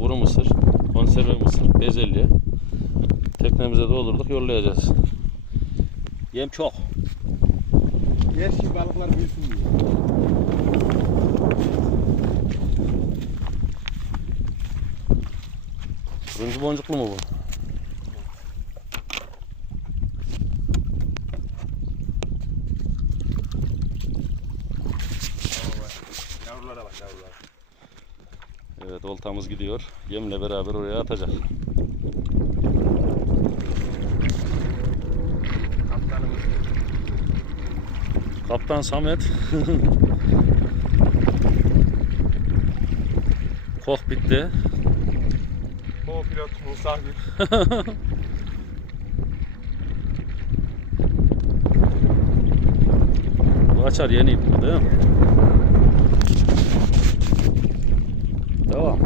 kuru mısır, konserve mısır, bezelye. Teknemize doldurduk yollayacağız. Yem çok. Her şey balıklar büyüsün diye. Turuncu boncuklu mu bu? Yavrulara bak yavrulara. Evet oltamız gidiyor. Yemle beraber oraya atacak. Kaptanımız. Kaptan Samet. Kokpitte. Co-pilot Musa Gül. Bu açar yeni ip bu değil mi? Devam.